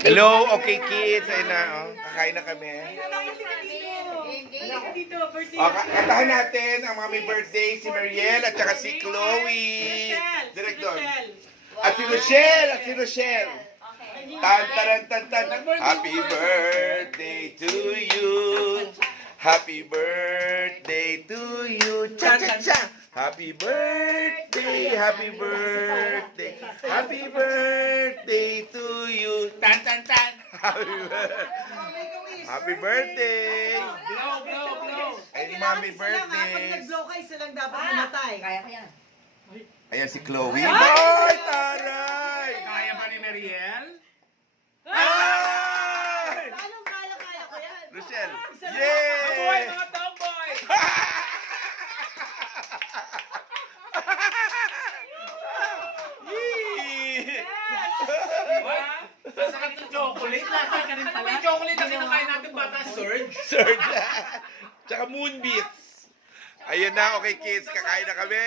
Hello, okay kids. Ayun na, oh. Kakain na kami. Kantahan natin ang mga may birthday, si Mariel at saka si Chloe. Direct doon. At si Rochelle, Tan, taran, tan, tan. Happy birthday to you. Happy birthday to you. Cha, cha, cha. Happy birthday, happy birthday. Happy birthday to you. Tan, tan, tan. Happy birthday. Blow. Ay, mommy Pag birthday. nag-blow kayo, silang dapat mamatay. Kaya ko yan. Ayan si Chloe. Ay, taray! Kaya ba ni Mariel? Ay! Paano kaya ko yan? Rochelle. Mabuhay Yay! mga tomboy! Yee! Sasakit ng chocolate. Nasaan ka rin pala? May chocolate na kinakain natin bata, Surge. Surge. Tsaka moonbeats. Ayun na, okay kids, kakain na kami.